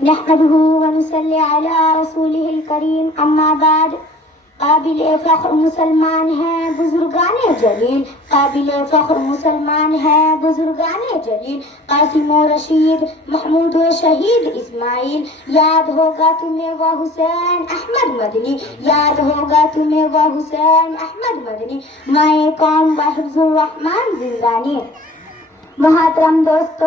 نحمده ونصلي على رسوله الكريم اما بعد. قابل فخر مسلمان ہیں بزرگان جلیل، قابل فخر مسلمان ہیں بزرگان جلیل، قاسم و رشید، محمود و شہید اسماعیل. یاد ہوگا تمہیں وہ حسین احمد مدنی، یاد ہوگا تمہیں وہ حسین احمد مدنی، مائیں قوم و حفظ الرحمان زندانی. محترم دوستو،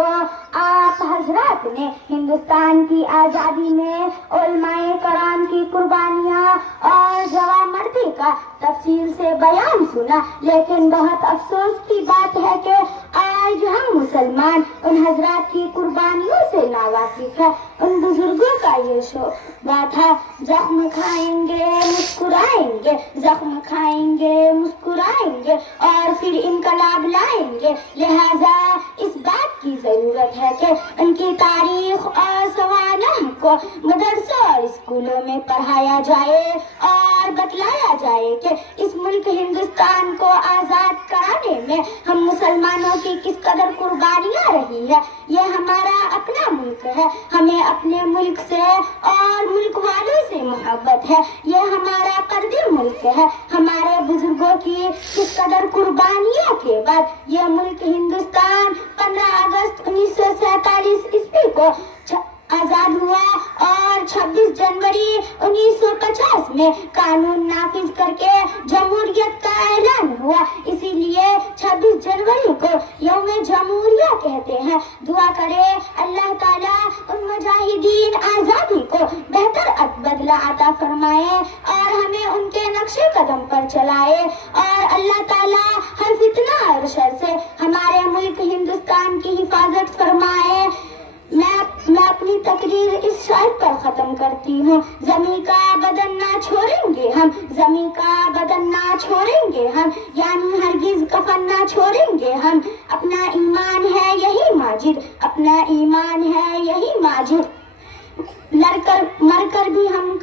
آپ حضرات نے ہندوستان کی آزادی میں علماء کرام کی قربانیاں اور جوامردی کا تفصیل سے بیان سنا، لیکن بہت افسوس کی بات ہے کہ آج ہم مسلمان ان حضرات کی قربانیوں سے ناواقف ہیں. ان بزرگوں کا یہ شعبہ تھا، زخم کھائیں گے مسکرائیں گے، زخم کھائیں گے مسکرائیں گے اور پھر انقلاب لائیں گے. لہذا اس بات کی ضرورت ہے کہ ان کی تاریخ اور سوانح کو مدرسوں اور اسکولوں میں پڑھایا جائے اور بتلایا جائے کہ اس ملک ہندوستان کو آزاد کرانے میں ہم مسلمانوں کی کس قدر قربانیاں رہی ہے. یہ ہمارا اپنا ملک ہے، ہمیں اپنے ملک سے اور ملک والوں سے محبت ہے. یہ ہمارا قدیم ملک ہے. ہمارے بزرگوں کی کس قدر قربانیوں کے بعد یہ ملک ہندوستان 15 اگست 1947 عیسوی کو آزاد ہوا اور 26 جنوری 1950 میں قانون نافذ کر کے جمہوریت کا اعلان ہوا. اسی لیے 26 جنوری کو یوم جمہوریہ کہتے ہیں. دعا کرے اللہ تعالیٰ ان مجاہدین آزادی کو بہتر بدلہ عطا فرمائے اور ہمیں ان کے نقش قدم پر چلائے، اور اللہ تعالیٰ ہر فتنہ اور شر سے ہمارے ملک ہندوستان کی حفاظت فرمائے. میں اپنی تقریر اس شعر پر ختم کرتی ہوں. زمیں کا بدن نہ چھوڑیں گے ہم، زمیں کا بدن نہ چھوڑیں گے ہم، یعنی ہرگز کفن نہ چھوڑیں گے ہم. اپنا ایمان ہے یہی ماجد، اپنا ایمان ہے یہی ماجد، مر کر بھی ہم